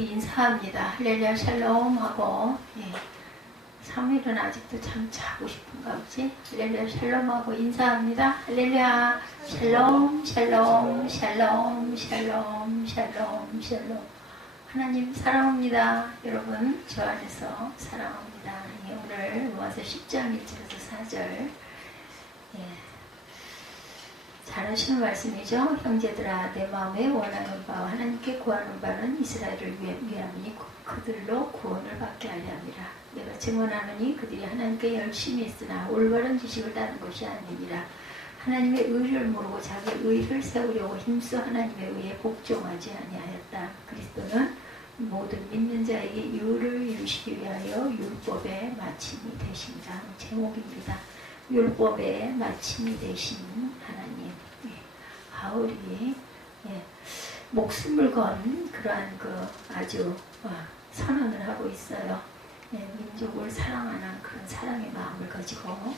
인사합니다. 할렐루야 샬롬 하고, 사무엘은 아직도 참 자고 싶은가 보지? 할렐루야 샬롬 하고 인사합니다. 할렐루야 샬롬 샬롬 샬롬 샬롬 샬롬 샬롬. 하나님 사랑합니다. 여러분 저 안에서 사랑합니다. 오늘 로마서 10장 1절에서 4절. 잘하시는 말씀이죠. 형제들아, 내 마음에 원하는 바와 하나님께 구하는 바는 이스라엘을 위함이니 그들로 구원을 받게 하려 함이라. 내가 증언하노니 그들이 하나님께 열심히 있으나 올바른 지식을 따른 것이 아니니라. 하나님의 의를 모르고 자기 의를 세우려고 힘써 하나님의 의에 복종하지 아니하였다. 그리스도는 모든 믿는 자에게 의를 이루시기 위하여 율법의 마침이 되신다. 제목입니다. 율법의 마침이 되신 하나님. 바울이 목숨을 건 그러한 아주 선언을 하고 있어요. 민족을 사랑하는 그런 사랑의 마음을 가지고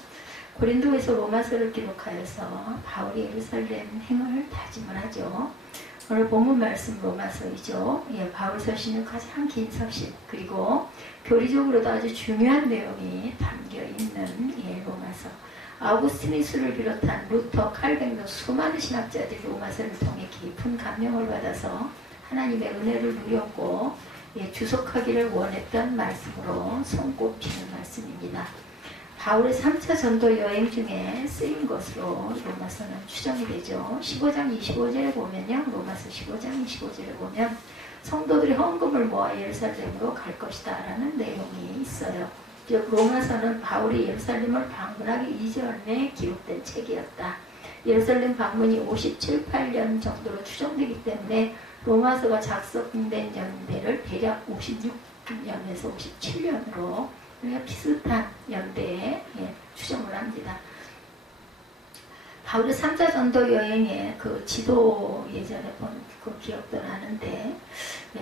고린도에서 로마서를 기록하여서 바울이 예루살렘 행을 다짐을 하죠. 오늘 본문 말씀 로마서이죠. 바울 서신은 가장 긴 서신, 그리고 교리적으로도 아주 중요한 내용이 담겨있는 로마서. 아우구스티누스를 비롯한 루터, 칼뱅 등 수많은 신학자들이 로마서를 통해 깊은 감명을 받아서 하나님의 은혜를 누렸고 주석하기를 원했던 말씀으로 손꼽히는 말씀입니다. 바울의 3차 전도 여행 중에 쓰인 것으로 로마서는 추정이 되죠. 15장 25절에 보면요. 로마서 15장 25절에 보면 성도들이 헌금을 모아 예루살렘으로 갈 것이다 라는 내용이 있어요. 즉 로마서는 바울이 예루살렘을 방문하기 이전에 기록된 책이었다. 예루살렘 방문이 57, 8년 정도로 추정되기 때문에 로마서가 작성된 연대를 대략 56년에서 57년으로 비슷한 연대에 추정을 합니다. 바울의 3차 전도 여행의 그 지도 예전에 본 그 기억도 나는데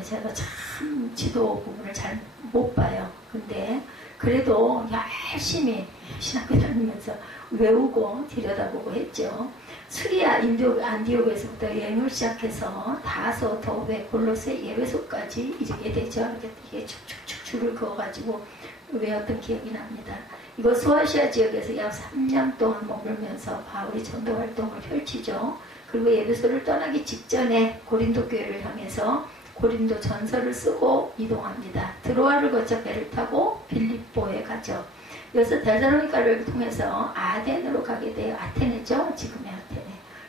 제가 참 지도 부분을 잘 못 봐요. 근데 그래도 열심히 신학교 다니면서 외우고 들여다보고 했죠. 수리아, 안디옥에서부터 여행을 시작해서 다소, 도베, 골로새, 에베소까지 이렇게 되죠. 이게 축축축 줄을 그어가지고 외웠던 기억이 납니다. 이거 소아시아 지역에서 약 3년 동안 머물면서 바울이 전도 활동을 펼치죠. 그리고 에베소를 떠나기 직전에 고린도 교회를 향해서 고린도 전서를 쓰고 이동합니다. 드로아를 거쳐 배를 타고 빌립보에 가죠. 여기서 데살로니가를 통해서 아덴으로 가게 돼요. 아테네죠. 지금의 아테네.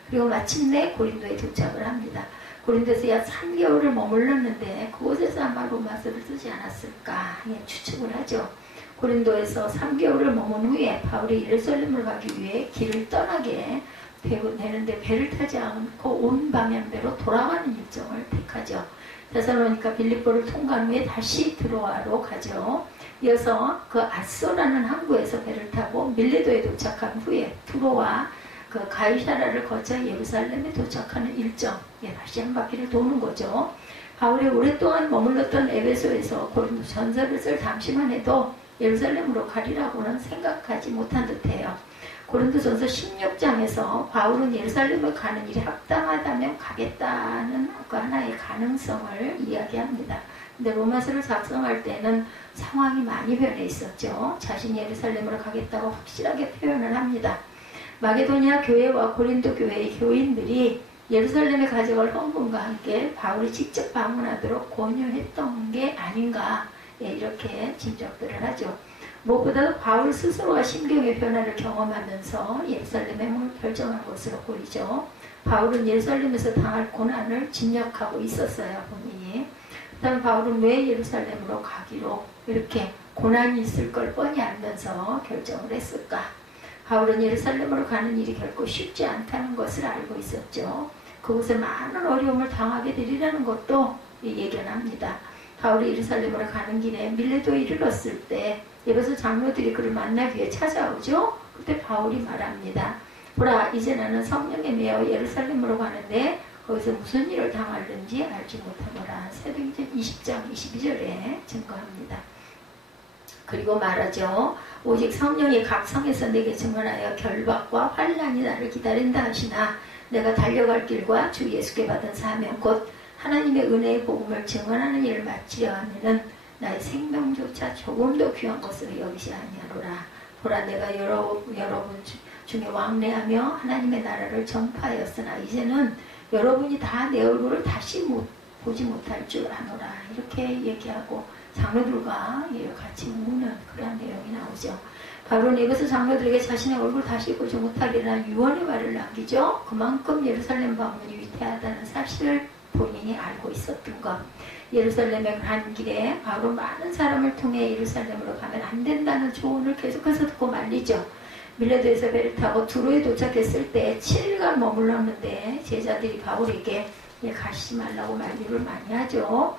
그리고 마침내 고린도에 도착을 합니다. 고린도에서 약 3개월을 머물렀는데 그곳에서 아마 로마서를 쓰지 않았을까 추측을 하죠. 고린도에서 3개월을 머문 후에 바울이 예루살렘을 가기 위해 길을 떠나게 되는데 배를 타지 않고 온 방향대로 돌아가는 일정을 택하죠. 데살로니가 빌립보를 통과한 후에 다시 드로아로 가죠. 이어서 그 아소라는 항구에서 배를 타고 밀레도에 도착한 후에 투로와 그 가이사라를 거쳐 예루살렘에 도착하는 일정, 다시 한 바퀴를 도는 거죠. 바울이 오랫동안 머물렀던 에베소에서 고린도 전서를 쓸 당시만 해도 예루살렘으로 가리라고는 생각하지 못한 듯해요. 고린도전서 16장에서 바울은 예루살렘을 가는 일이 합당하다면 가겠다는 그 하나의 가능성을 이야기합니다. 근데 로마서를 작성할 때는 상황이 많이 변해 있었죠. 자신이 예루살렘으로 가겠다고 확실하게 표현을 합니다. 마게도니아 교회와 고린도 교회의 교인들이 예루살렘에 가져갈 헌금과 함께 바울이 직접 방문하도록 권유했던 게 아닌가, 이렇게 짐작들을 하죠. 무엇보다도 바울 스스로가 심경의 변화를 경험하면서 예루살렘의 행을 결정한 것으로 보이죠. 바울은 예루살렘에서 당할 고난을 짐작하고 있었어요, 본인이. 그다음 바울은 왜 예루살렘으로 가기로 이렇게 고난이 있을 걸 뻔히 알면서 결정을 했을까? 바울은 예루살렘으로 가는 일이 결코 쉽지 않다는 것을 알고 있었죠. 그곳에 많은 어려움을 당하게 되리라는 것도 예견합니다. 바울이 예루살렘으로 가는 길에 밀레도에 이르렀을 때 에베소 장로들이 그를 만나기 위해 찾아오죠. 그때 바울이 말합니다. 보라, 이제 나는 성령에 매여 예루살렘으로 가는데 거기서 무슨 일을 당하는지 알지 못하노라. 사도행전 20장 22절에 증거합니다. 그리고 말하죠. 오직 성령이 각 성에서 내게 증언하여 결박과 환난이 나를 기다린다 하시나 내가 달려갈 길과 주 예수께 받은 사명 곧 하나님의 은혜의 복음을 증언하는 일을 마치려 하면은 나의 생명조차 조금도 귀한 것으로 여기지 아니하노라. 보라, 내가 여러분 중에 왕래하며 하나님의 나라를 전파하였으나 이제는 여러분이 다 내 얼굴을 다시 보지 못할 줄 아노라. 이렇게 얘기하고 장로들과 같이 우는 그런 내용이 나오죠. 바로는 이것을 장로들에게 자신의 얼굴 다시 보지 못하리라는 유언의 말을 남기죠. 그만큼 예루살렘 방문이 위태하다는 사실을 본인이 알고 있었던 것. 예루살렘에 간 길에 바로 많은 사람을 통해 예루살렘으로 가면 안 된다는 조언을 계속해서 듣고 말리죠. 밀레도에서 배를 타고 두로에 도착했을 때 7일간 머물렀는데 제자들이 바울에게 가시지 말라고 만류를 많이 하죠.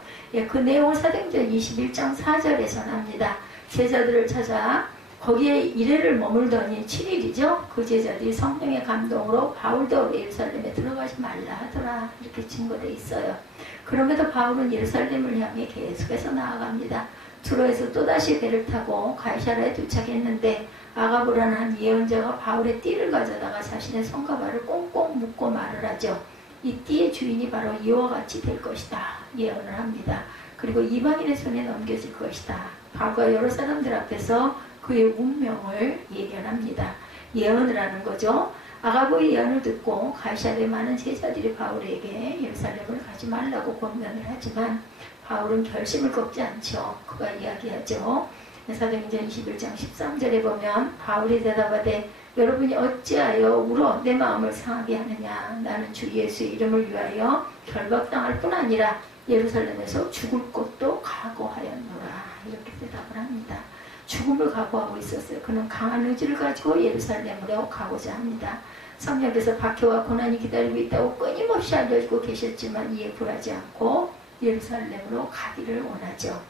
그 내용을 사도행전 21장 4절에 전합니다. 제자들을 찾아 거기에 이래를 머물더니 7일이죠. 그 제자들이 성령의 감동으로 바울도 예루살렘에 들어가지 말라 하더라. 이렇게 증거되어 있어요. 그럼에도 바울은 예루살렘을 향해 계속해서 나아갑니다. 두로에서 또다시 배를 타고 가이사라에 도착했는데 아가보라는 한 예언자가 바울의 띠를 가져다가 자신의 손과 발을 꽁꽁 묶고 말을 하죠. 이 띠의 주인이 바로 이와 같이 될 것이다. 예언을 합니다. 그리고 이방인의 손에 넘겨질 것이다. 바울과 여러 사람들 앞에서 그의 운명을 예견합니다. 예언을 하는 거죠. 아가보의 예언을 듣고 가이사랴의 많은 제자들이 바울에게 예루살렘을 가지 말라고 권면을 하지만 바울은 결심을 꺾지 않죠. 그가 이야기하죠. 사도행전 21장 13절에 보면 바울이 대답하되 여러분이 어찌하여 울어 내 마음을 상하게 하느냐. 나는 주 예수의 이름을 위하여 결박당할 뿐 아니라 예루살렘에서 죽을 것도 각오하였노라. 이렇게 대답을 합니다. 죽음을 각오하고 있었어요. 그는 강한 의지를 가지고 예루살렘으로 가고자 합니다. 성령께서 박해와 고난이 기다리고 있다고 끊임없이 알려주고 계셨지만 이에 굴하지 않고 예루살렘으로 가기를 원하죠.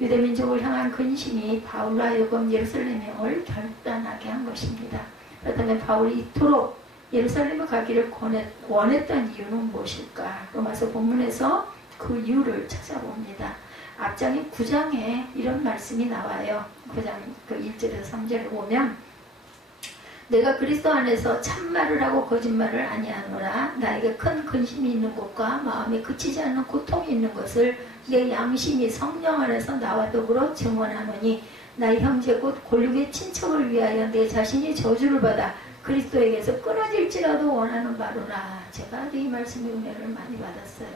유대민족을 향한 근심이 바울로 하여금 예루살렘행을 결단하게 한 것입니다. 그렇다면 바울이 이토록 예루살렘에 가기를 원했던 이유는 무엇일까? 로마서 본문에서 그 이유를 찾아봅니다. 앞장의 9장에 이런 말씀이 나와요. 9장 그 1절에서 3절을 보면 내가 그리스도 안에서 참말을 하고 거짓말을 아니하노라. 나에게 큰 근심이 있는 것과 마음에 그치지 않는 고통이 있는 것을 내 양심이 성령 안에서 나와 더불어 증언하노니 나의 형제 곧 골육의 친척을 위하여 내 자신이 저주를 받아 그리스도에게서 끊어질지라도 원하는 바로라. 제가 이 말씀의 은혜를 많이 받았어요.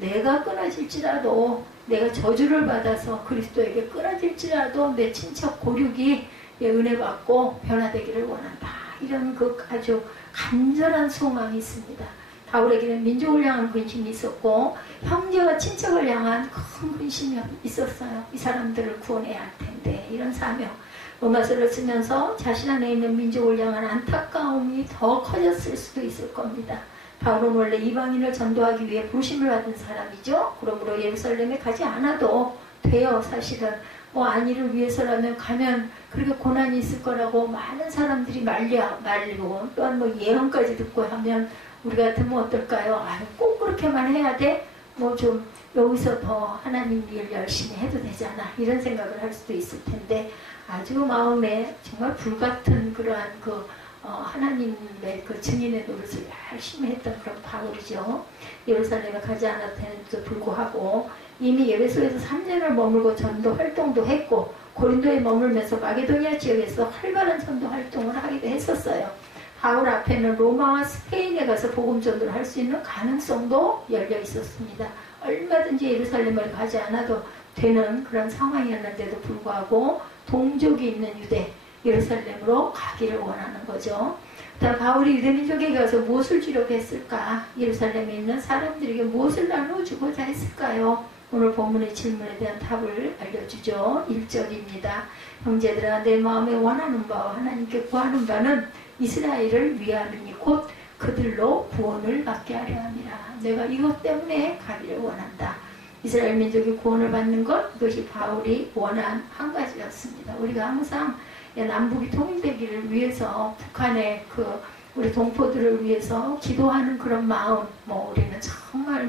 내가 끊어질지라도 내가 저주를 받아서 그리스도에게 끊어질지라도 내 친척 고륙이 은혜 받고 변화되기를 원한다. 이런 그 아주 간절한 소망이 있습니다. 바울에게는 민족을 향한 근심이 있었고 형제와 친척을 향한 큰 근심이 있었어요. 이 사람들을 구원해야 할 텐데 이런 사명. 로마서를 쓰면서 자신 안에 있는 민족을 향한 안타까움이 더 커졌을 수도 있을 겁니다. 바울은 원래 이방인을 전도하기 위해 부르심을 받은 사람이죠. 그러므로 예루살렘에 가지 않아도 돼요. 사실은 안위를 위해서라면 가면 그렇게 고난이 있을 거라고 많은 사람들이 말리고 또한 예언까지 듣고 하면 우리 같으면 어떨까요? 꼭 그렇게만 해야 돼? 좀 여기서 더 하나님 일 열심히 해도 되잖아. 이런 생각을 할 수도 있을 텐데 아주 마음에 정말 불같은 그러한 하나님의 그 증인의 노릇을 열심히 했던 그런 바울이죠. 예루살렘에 가지 않았는데도 불구하고 이미 에베소에서 3년을 머물고 전도 활동도 했고 고린도에 머물면서 마게도니아 지역에서 활발한 전도 활동을 하기도 했었어요. 바울 앞에는 로마와 스페인에 가서 복음 전도를 할 수 있는 가능성도 열려 있었습니다. 얼마든지 예루살렘을 가지 않아도 되는 그런 상황이었는데도 불구하고 동족이 있는 유대 예루살렘으로 가기를 원하는 거죠. 다음 바울이 유대민족에게 가서 무엇을 주려고 했을까? 예루살렘에 있는 사람들에게 무엇을 나눠주고자 했을까요? 오늘 본문의 질문에 대한 답을 알려주죠. 1절입니다. 형제들아 내 마음에 원하는 바와 하나님께 구하는 바는 이스라엘을 위함이니 곧 그들로 구원을 받게 하려 함이라. 내가 이것 때문에 가기를 원한다. 이스라엘 민족이 구원을 받는 것, 이것이 바울이 원한 한 가지였습니다. 우리가 항상 남북이 통일되기를 위해서 북한의 우리 동포들을 위해서 기도하는 그런 마음, 우리는 정말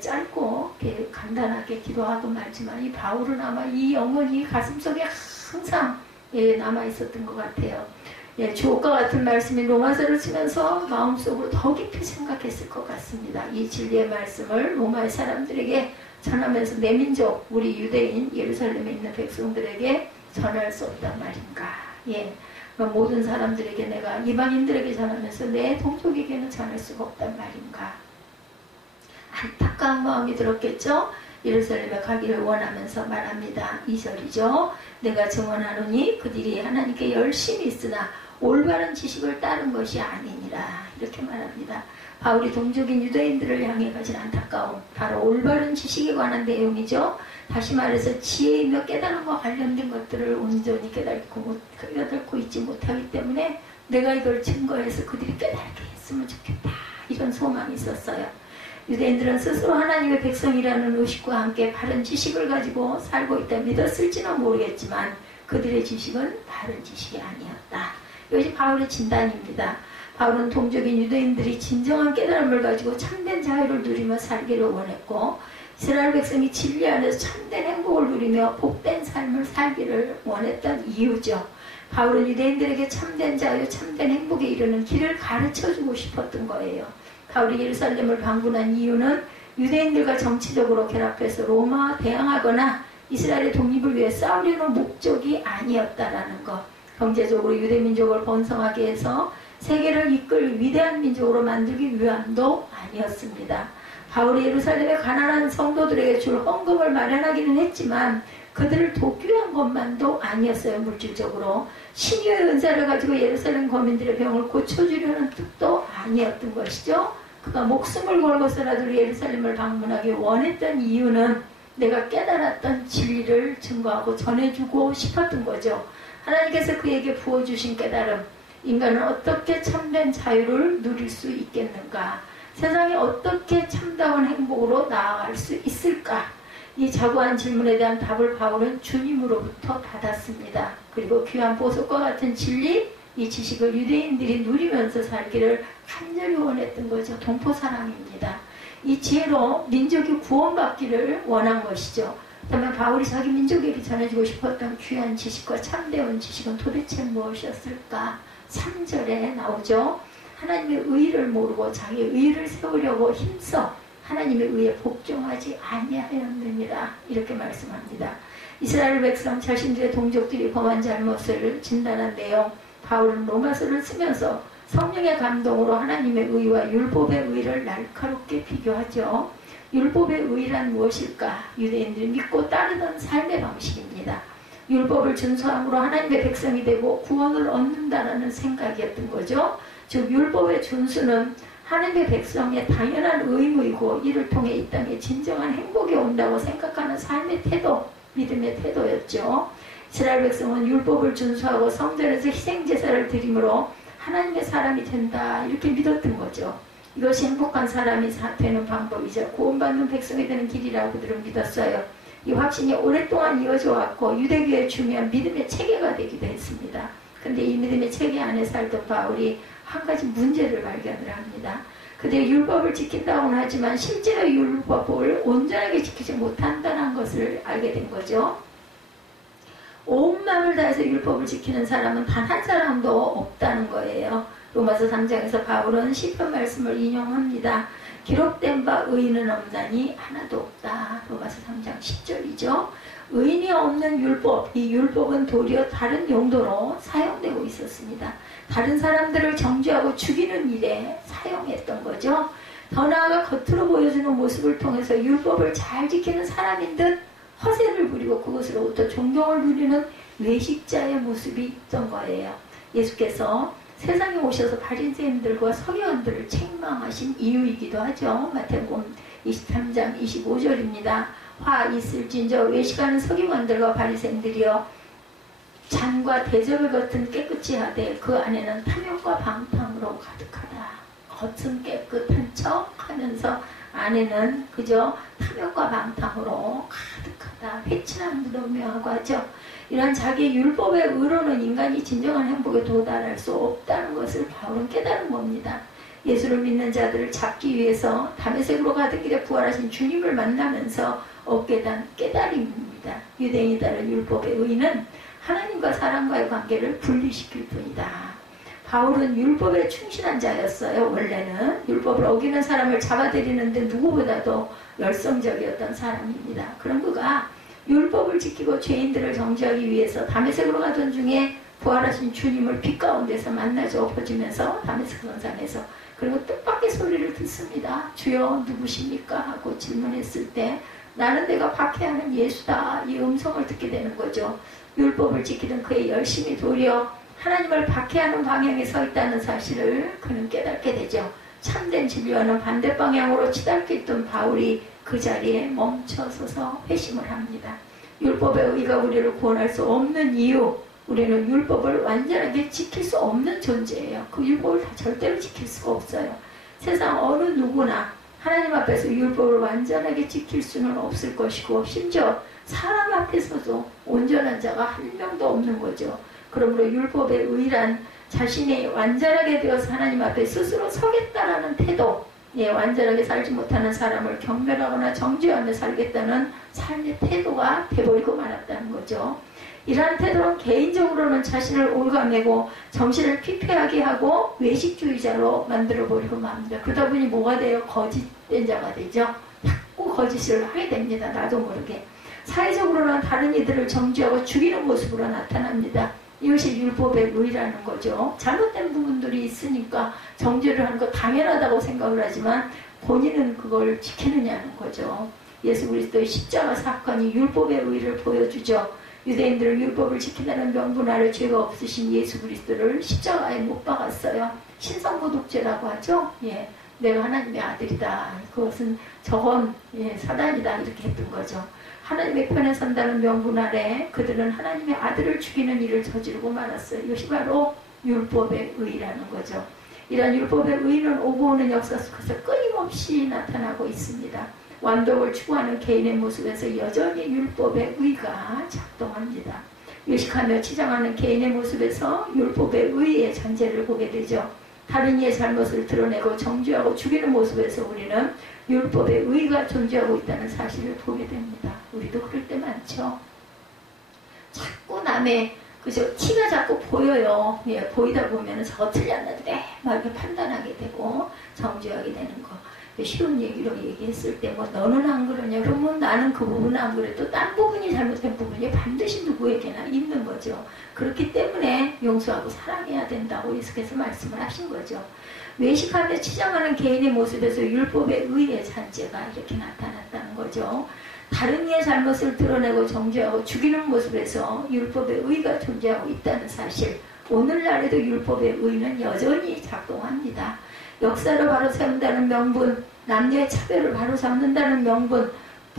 짧고 간단하게 기도하고 말지만 이 바울은 아마 이 영혼이 가슴속에 항상 남아 있었던 것 같아요. 예, 주옥과 같은 말씀이 로마서를 쓰면서 마음속으로 더 깊이 생각했을 것 같습니다. 이 진리의 말씀을 로마의 사람들에게 전하면서 내 민족, 우리 유대인 예루살렘에 있는 백성들에게 전할 수 없단 말인가. 예, 모든 사람들에게 내가 이방인들에게 전하면서 내 동족에게는 전할 수가 없단 말인가. 안타까운 마음이 들었겠죠. 예루살렘에 가기를 원하면서 말합니다. 2절이죠. 내가 증언하노니 그들이 하나님께 열심히 있으나 올바른 지식을 따른 것이 아니니라. 이렇게 말합니다. 바울이 동족인 유대인들을 향해 가진 안타까움, 바로 올바른 지식에 관한 내용이죠. 다시 말해서 지혜이며 깨달음과 관련된 것들을 온전히 깨닫고 있지 못하기 때문에 내가 이걸 증거해서 그들이 깨닫게 했으면 좋겠다. 이런 소망이 있었어요. 유대인들은 스스로 하나님의 백성이라는 의식과 함께 바른 지식을 가지고 살고 있다 믿었을지는 모르겠지만 그들의 지식은 바른 지식이 아니었다. 이것이 바울의 진단입니다. 바울은 동족인 유대인들이 진정한 깨달음을 가지고 참된 자유를 누리며 살기를 원했고 이스라엘 백성이 진리 안에서 참된 행복을 누리며 복된 삶을 살기를 원했던 이유죠. 바울은 유대인들에게 참된 자유, 참된 행복에 이르는 길을 가르쳐주고 싶었던 거예요. 바울이 예루살렘을 방문한 이유는 유대인들과 정치적으로 결합해서 로마와 대항하거나 이스라엘의 독립을 위해 싸우려는 목적이 아니었다라는 것. 경제적으로 유대민족을 번성하게 해서 세계를 이끌 위대한 민족으로 만들기 위함도 아니었습니다. 바울이 예루살렘의 가난한 성도들에게 줄 헌금을 마련하기는 했지만 그들을 돕기 위한 것만도 아니었어요. 물질적으로 신유의 은사를 가지고 예루살렘 거민들의 병을 고쳐주려는 뜻도 아니었던 것이죠. 그가 목숨을 걸고서라도 예루살렘을 방문하기 원했던 이유는 내가 깨달았던 진리를 증거하고 전해주고 싶었던 거죠. 하나님께서 그에게 부어주신 깨달음, 인간은 어떻게 참된 자유를 누릴 수 있겠는가, 세상이 어떻게 참다운 행복으로 나아갈 수 있을까, 이 자고한 질문에 대한 답을 바울은 주님으로부터 받았습니다. 그리고 귀한 보석과 같은 진리, 이 지식을 유대인들이 누리면서 살기를 간절히 원했던 거죠. 동포사랑입니다. 이 지혜로 민족이 구원받기를 원한 것이죠. 그러면 바울이 자기 민족에게 전해주고 싶었던 귀한 지식과 참되운 지식은 도대체 무엇이었을까? 3절에 나오죠. 하나님의 의를 모르고 자기의 의를 세우려고 힘써 하나님의 의에 복종하지 아니하였느니라. 이렇게 말씀합니다. 이스라엘 백성 자신들의 동족들이 범한 잘못을 진단한 내용, 바울은 로마서를 쓰면서 성령의 감동으로 하나님의 의와 율법의 의를 날카롭게 비교하죠. 율법의 의란 무엇일까? 유대인들이 믿고 따르던 삶의 방식입니다. 율법을 준수함으로 하나님의 백성이 되고 구원을 얻는다는 생각이었던 거죠. 즉 율법의 준수는 하나님의 백성의 당연한 의무이고 이를 통해 이 땅에 진정한 행복이 온다고 생각하는 삶의 태도, 믿음의 태도였죠. 이스라엘 백성은 율법을 준수하고 성전에서 희생제사를 드림으로 하나님의 사람이 된다 이렇게 믿었던 거죠. 이것이 행복한 사람이 되는 방법이자 구원받는 백성이 되는 길이라고 그들은 믿었어요. 이 확신이 오랫동안 이어져 왔고 유대교의 중요한 믿음의 체계가 되기도 했습니다. 그런데 이 믿음의 체계 안에 살던 바울이 한 가지 문제를 발견을 합니다. 그들이 율법을 지킨다고는 하지만 실제로 율법을 온전하게 지키지 못한다는 것을 알게 된 거죠. 온 마음을 다해서 율법을 지키는 사람은 단 한 사람도 없다는 거예요. 로마서 3장에서 바울은 시편 말씀을 인용합니다. 기록된 바 의인은 없나니 하나도 없다. 로마서 3장 10절이죠. 의인이 없는 율법, 이 율법은 도리어 다른 용도로 사용되고 있었습니다. 다른 사람들을 정죄하고 죽이는 일에 사용했던 거죠. 더 나아가 겉으로 보여주는 모습을 통해서 율법을 잘 지키는 사람인 듯 허세를 부리고 그것으로부터 존경을 누리는 외식자의 모습이 있던 거예요. 예수께서 세상에 오셔서 바리새인들과 서기관들을 책망하신 이유이기도 하죠. 마태복음 23장 25절입니다. 화 있을진저 외식하는 서기관들과 바리새인들이여 잔과 대접을 겉은 깨끗이 하되 그 안에는 탐욕과 방탕으로 가득하다. 겉은 깨끗한 척 하면서 안에는 그저 탐욕과 방탕으로 가득하다. 회친한 무덤이라고 하죠. 이런 자기 율법의 의로는 인간이 진정한 행복에 도달할 수 없다는 것을 바울은 깨달은 겁니다. 예수를 믿는 자들을 잡기 위해서 다메섹으로 가던 길에 부활하신 주님을 만나면서 얻게 된 깨달음입니다. 유대인이 다른 율법의 의는 하나님과 사람과의 관계를 분리시킬 뿐이다. 바울은 율법에 충실한 자였어요. 원래는 율법을 어기는 사람을 잡아들이는데 누구보다도 열성적이었던 사람입니다. 그런 그가 율법을 지키고 죄인들을 정죄하기 위해서 다메섹으로 가던 중에 부활하신 주님을 빛 가운데서 만나죠. 엎어지면서 다메섹 선산에서. 그리고 뜻밖의 소리를 듣습니다. 주여 누구십니까? 하고 질문했을 때 나는 내가 박해하는 예수다. 이 음성을 듣게 되는 거죠. 율법을 지키던 그의 열심이 도리어 하나님을 박해하는 방향에 서 있다는 사실을 그는 깨닫게 되죠. 참된 진리와는 반대 방향으로 치닫고 있던 바울이 그 자리에 멈춰서서 회심을 합니다. 율법의 의가 우리를 구원할 수 없는 이유, 우리는 율법을 완전하게 지킬 수 없는 존재예요. 그 율법을 다 절대로 지킬 수가 없어요. 세상 어느 누구나 하나님 앞에서 율법을 완전하게 지킬 수는 없을 것이고 심지어 사람 앞에서도 온전한 자가 한 명도 없는 거죠. 그러므로 율법의 의란 자신이 완전하게 되어서 하나님 앞에 스스로 서겠다라는 태도, 완전하게 살지 못하는 사람을 경멸하거나 정죄하며 살겠다는 삶의 태도가 돼버리고 말았다는 거죠. 이러한 태도는 개인적으로는 자신을 올가매고 정신을 피폐하게 하고 외식주의자로 만들어버리고 맙니다. 그러다 보니 뭐가 돼요? 거짓된 자가 되죠. 자꾸 거짓을 하게 됩니다. 나도 모르게. 사회적으로는 다른 이들을 정죄하고 죽이는 모습으로 나타납니다. 이것이 율법의 의라는 거죠. 잘못된 부분들이 있으니까 정죄를 하는 거 당연하다고 생각을 하지만 본인은 그걸 지키느냐는 거죠. 예수 그리스도의 십자가 사건이 율법의 의를 보여주죠. 유대인들은 율법을 지킨다는 명분 아래 죄가 없으신 예수 그리스도를 십자가에 못 박았어요. 신성모독죄라고 하죠. 내가 하나님의 아들이다. 그것은 저건 사단이다. 이렇게 했던 거죠. 하나님의 편에 선다는 명분 아래 그들은 하나님의 아들을 죽이는 일을 저지르고 말았어요. 이것이 바로 율법의 의라는 거죠. 이런 율법의 의는 오고 오는 역사 속에서 끊임없이 나타나고 있습니다. 완벽을 추구하는 개인의 모습에서 여전히 율법의 의가 작동합니다. 의식하며 치장하는 개인의 모습에서 율법의 의의 잔재를 보게 되죠. 다른 이의 잘못을 드러내고 정죄하고 죽이는 모습에서 우리는 율법의 의가 존재하고 있다는 사실을 보게 됩니다. 우리도 그럴 때 많죠. 자꾸 남의 티가 자꾸 보여요. 보이다 보면 저거 틀렸는데 막 이렇게 판단하게 되고 정죄하게 되는 거. 쉬운 얘기로 얘기했을 때 너는 안 그러냐 그러면 나는 그 부분은 안 그래도 딴 부분이 잘못된 부분이 반드시 누구에게나 있는 거죠. 그렇기 때문에 용서하고 사랑해야 된다고 예수께서 말씀을 하신 거죠. 외식하며 치장하는 개인의 모습에서 율법의 의의 잔재가 이렇게 나타났다는 거죠. 다른 이의 잘못을 드러내고 정죄하고 죽이는 모습에서 율법의 의가 존재하고 있다는 사실, 오늘날에도 율법의 의는 여전히 작동합니다. 역사를 바로 세운다는 명분, 남녀의 차별을 바로 잡는다는 명분,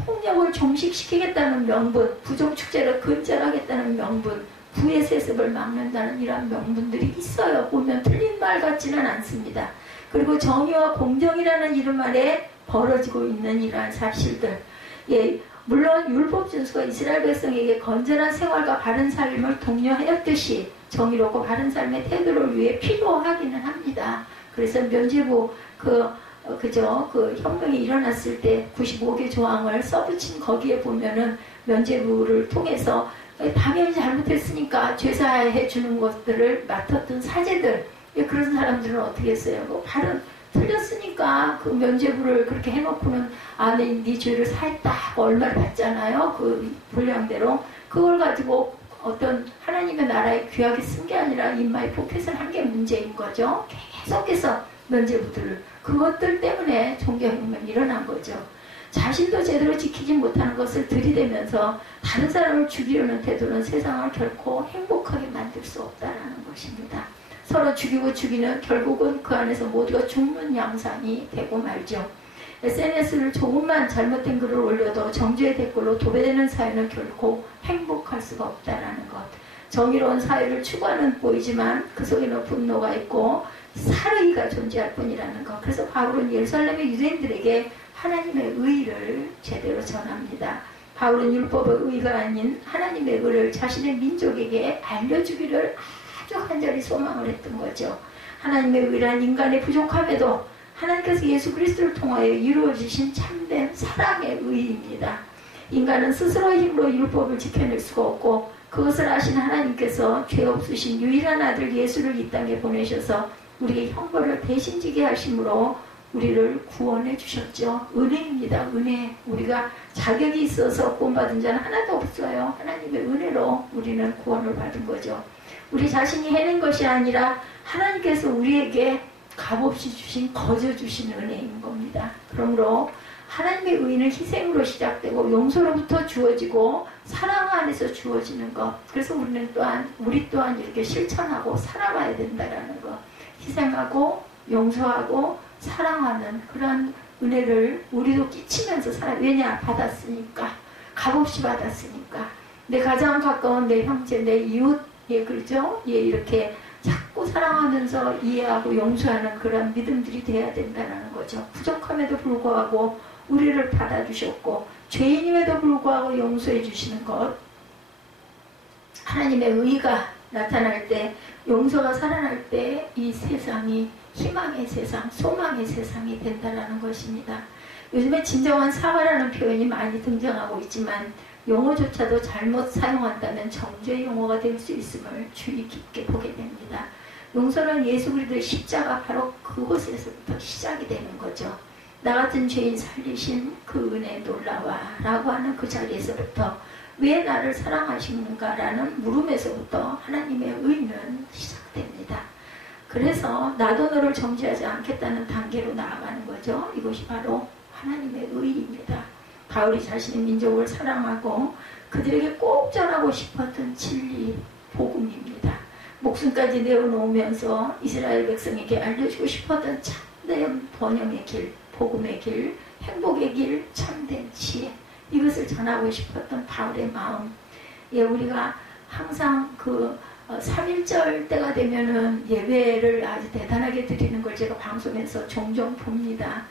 폭력을 종식시키겠다는 명분, 부정축제를 근절하겠다는 명분, 부의 세습을 막는다는 이런 명분들이 있어요. 보면 틀린 말 같지는 않습니다. 그리고 정의와 공정이라는 이름 아래 벌어지고 있는 이러한 사실들. 물론 율법 준수가 이스라엘 백성에게 건전한 생활과 바른 삶을 독려하였듯이 정의롭고 바른 삶의 태도를 위해 필요하기는 합니다. 그래서 면죄부 그 혁명이 일어났을 때 95개 조항을 써붙인 거기에 보면은 면죄부를 통해서 당연히 잘못했으니까 죄사해 주는 것들을 맡았던 사제들, 그런 사람들은 어떻게 했어요? 발은 틀렸으니까 그 면죄부를 그렇게 해놓고는 네 죄를 사했다 하고 얼마를 받잖아요. 그 분량대로. 그걸 가지고 어떤 하나님의 나라에 귀하게 쓴 게 아니라 인마의 포켓을 한 게 문제인 거죠. 계속해서 면죄부들을, 그것들 때문에 종교혁명이 일어난 거죠. 자신도 제대로 지키지 못하는 것을 들이대면서 다른 사람을 죽이려는 태도는 세상을 결코 행복하게 만들 수 없다는 것입니다. 서로 죽이고 죽이는 결국은 그 안에서 모두가 죽는 양상이 되고 말죠. SNS를 조금만 잘못된 글을 올려도 정죄의 댓글로 도배되는 사회는 결코 행복할 수가 없다는 것. 정의로운 사회를 추구하는 보이지만 그 속에는 분노가 있고 살의가 존재할 뿐이라는 것. 그래서 바울은 예루살렘의 유대인들에게 하나님의 의를 제대로 전합니다. 바울은 율법의 의가 아닌 하나님의 의를 자신의 민족에게 알려주기를 아주 간절히 소망을 했던 거죠. 하나님의 의란 인간의 부족함에도 하나님께서 예수 그리스도를 통하여 이루어지신 참된 사랑의 의입니다. 인간은 스스로의 힘으로 율법을 지켜낼 수가 없고 그것을 아신 하나님께서 죄 없으신 유일한 아들 예수를 이 땅에 보내셔서 우리의 형벌을 대신 지게 하심으로 우리를 구원해 주셨죠. 은혜입니다. 은혜. 우리가 자격이 있어서 구원받은 자는 하나도 없어요. 하나님의 은혜로 우리는 구원을 받은 거죠. 우리 자신이 해낸 것이 아니라 하나님께서 우리에게 값없이 주신, 거저 주신 은혜인 겁니다. 그러므로 하나님의 의는 희생으로 시작되고 용서로부터 주어지고 사랑 안에서 주어지는 것. 그래서 우리 또한 이렇게 실천하고 살아가야 된다라는 것. 희생하고 용서하고 사랑하는 그런 은혜를 우리도 끼치면서 살아요. 왜냐? 받았으니까. 값없이 받았으니까. 내 가장 가까운 내 형제, 내 이웃, 그렇죠? 이렇게 자꾸 사랑하면서 이해하고 용서하는 그런 믿음들이 돼야 된다는 거죠. 부족함에도 불구하고 우리를 받아주셨고 죄인임에도 불구하고 용서해 주시는 것. 하나님의 의가 나타날 때, 용서가 살아날 때 이 세상이 희망의 세상, 소망의 세상이 된다는 것입니다. 요즘에 진정한 사과라는 표현이 많이 등장하고 있지만 용어조차도 잘못 사용한다면 정죄의 용어가 될 수 있음을 주의 깊게 보게 됩니다. 용서는 예수 그리스도의 십자가, 바로 그곳에서부터 시작이 되는 거죠. 나 같은 죄인 살리신 그 은혜 놀라와 라고 하는 그 자리에서부터 왜 나를 사랑하시는가 라는 물음에서부터 하나님의 의는 시작됩니다. 그래서 나도 너를 정죄하지 않겠다는 단계로 나아가는 거죠. 이것이 바로 하나님의 의입니다. 바울이 자신의 민족을 사랑하고 그들에게 꼭 전하고 싶었던 진리, 복음입니다. 목숨까지 내어놓으면서 이스라엘 백성에게 알려주고 싶었던 참된 번영의 길, 복음의 길, 행복의 길, 참된 지혜, 이것을 전하고 싶었던 바울의 마음. 우리가 항상 3.1절 때가 되면은 예배를 아주 대단하게 드리는 걸 제가 방송에서 종종 봅니다.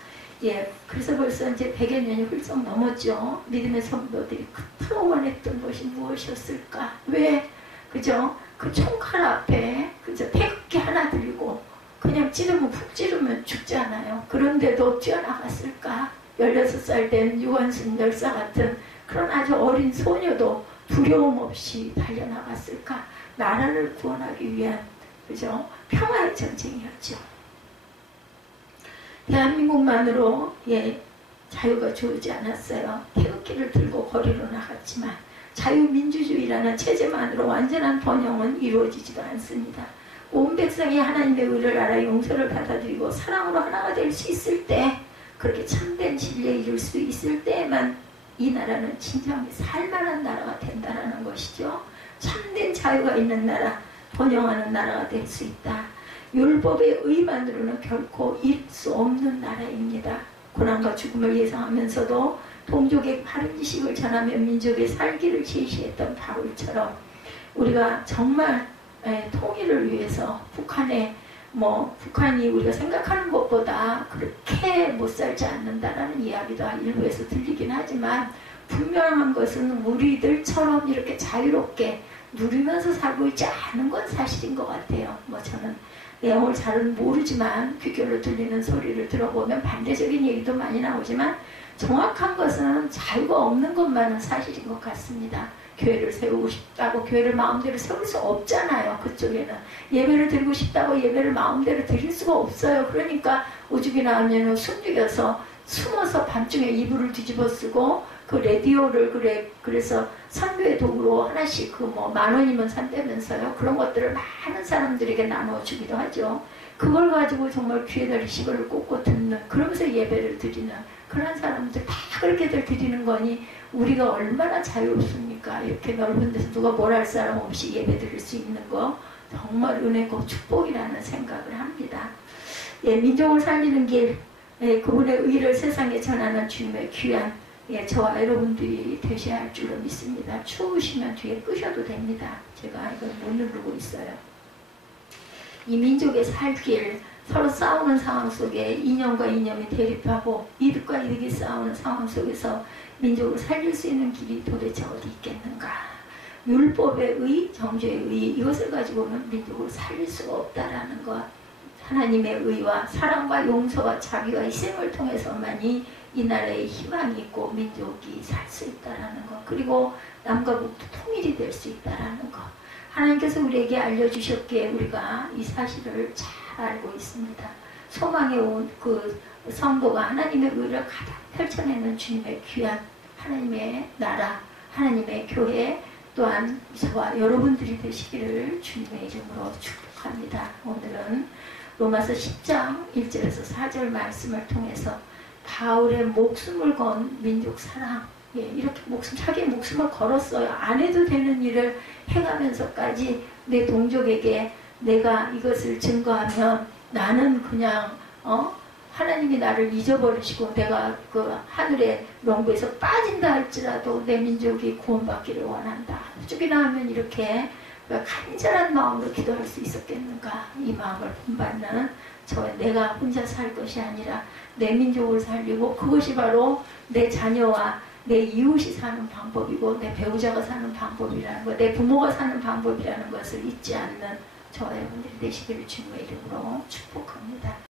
그래서 벌써 이제 100여 년이 훌쩍 넘었죠. 믿음의 성도들이 그토록 원했던 것이 무엇이었을까? 왜? 그죠? 그 총칼 앞에, 그죠? 태극기 하나 들고, 그냥 찌르면 푹 찌르면 죽잖아요. 그런데도 뛰어나갔을까? 16살 된 유한순 열사 같은 그런 아주 어린 소녀도 두려움 없이 달려나갔을까? 나라를 구원하기 위한, 그죠? 평화의 전쟁이었죠. 대한민국만으로 자유가 주어지지 않았어요. 태극기를 들고 거리로 나갔지만 자유민주주의라는 체제만으로 완전한 번영은 이루어지지도 않습니다. 온 백성이 하나님의 의를 알아 용서를 받아들이고 사랑으로 하나가 될 수 있을 때, 그렇게 참된 진리에 이룰 수 있을 때에만 이 나라는 진정히 살만한 나라가 된다는 것이죠. 참된 자유가 있는 나라, 번영하는 나라가 될 수 있다. 율법의 의만으로는 결코 이룰 수 없는 나라입니다. 고난과 죽음을 예상하면서도 동족의 바른 지식을 전하며 민족의 살기를 제시했던 바울처럼 우리가 정말 통일을 위해서 북한이 우리가 생각하는 것보다 그렇게 못 살지 않는다라는 이야기도 일부에서 들리긴 하지만, 분명한 것은 우리들처럼 이렇게 자유롭게 누리면서 살고 있지 않은 건 사실인 것 같아요. 저는 내용을 잘은 모르지만 귀결로 들리는 소리를 들어보면 반대적인 얘기도 많이 나오지만 정확한 것은 자유가 없는 것만은 사실인 것 같습니다. 교회를 세우고 싶다고 교회를 마음대로 세울 수 없잖아요. 그쪽에는 예배를 드리고 싶다고 예배를 마음대로 드릴 수가 없어요. 그러니까 오죽이 나오면 숨죽여서 숨어서 밤중에 이불을 뒤집어 쓰고 그 라디오를 그래서 선교의 도구로 하나씩 10,000원이면 산다면서요. 그런 것들을 많은 사람들에게 나눠주기도 하죠. 그걸 가지고 정말 귀에다 리시버를 꽂고 듣는, 그러면서 예배를 드리는 그런 사람들 다 그렇게들 드리는 거니 우리가 얼마나 자유롭습니까? 이렇게 넓은 데서 누가 뭘 할 사람 없이 예배 드릴 수 있는 거 정말 은혜고 축복이라는 생각을 합니다. 민족을 살리는 길, 그분의 의를 세상에 전하는 주님의 귀한 저와 여러분들이 되셔야 할 줄로 믿습니다. 추우시면 뒤에 끄셔도 됩니다. 제가 이걸 못 누르고 있어요. 이 민족의 살 길, 서로 싸우는 상황 속에 이념과 이념이 대립하고 이득과 이득이 싸우는 상황 속에서 민족을 살릴 수 있는 길이 도대체 어디 있겠는가? 율법의 의, 정죄의 의, 이것을 가지고는 민족을 살릴 수가 없다라는 것. 하나님의 의와 사랑과 용서와 자비와 희생을 통해서만이 이 나라에 희망이 있고 민족이 살 수 있다라는 것, 그리고 남과 북도 통일이 될 수 있다라는 것, 하나님께서 우리에게 알려주셨기에 우리가 이 사실을 잘 알고 있습니다. 소망에 온 그 성도가 하나님의 의를 가장 펼쳐내는 주님의 귀한 하나님의 나라, 하나님의 교회, 또한 저와 여러분들이 되시기를 주님의 이름으로 축복합니다. 오늘은 로마서 10장 1절에서 4절 말씀을 통해서 바울의 목숨을 건 민족 사랑, 이렇게 자기의 목숨을 걸었어요. 안 해도 되는 일을 해가면서까지 내 동족에게 내가 이것을 증거하면 나는 그냥 하나님이 나를 잊어버리시고 내가 그 하늘의 명부에서 빠진다 할지라도 내 민족이 구원받기를 원한다. 죽이나 하면 이렇게 간절한 마음으로 기도할 수 있었겠는가. 이 마음을 본받는 내가 혼자 살 것이 아니라 내 민족을 살리고, 그것이 바로 내 자녀와 내 이웃이 사는 방법이고 내 배우자가 사는 방법이라는 것, 내 부모가 사는 방법이라는 것을 잊지 않는 저와 여러분들이 되시기를 주님의 이름으로 축복합니다.